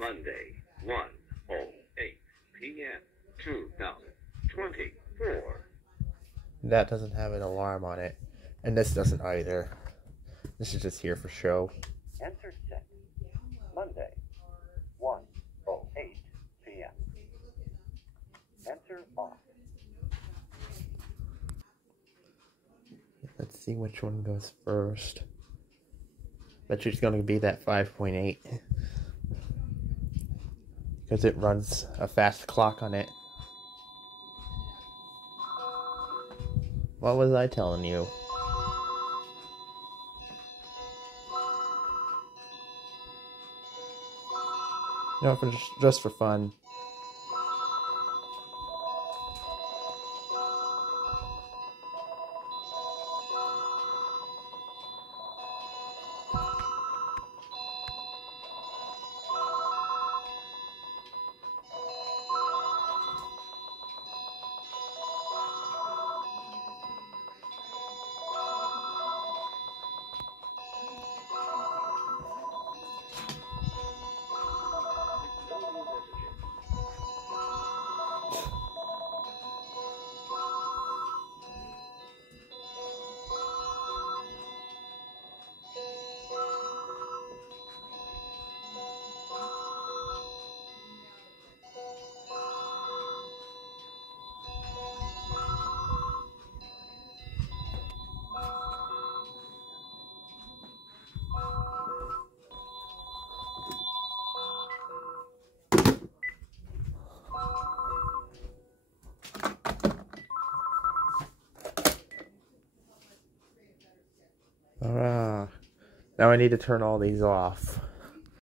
Monday, 1:08 p.m. 2024. That doesn't have an alarm on it. And this doesn't either. This is just here for show. Answer set. Monday, 1:08 p.m. Answer off. Let's see which one goes first. Bet you it's going to be that 5.8. Because it runs a fast clock on it. What was I telling you? No, just for fun. Now I need to turn all these off.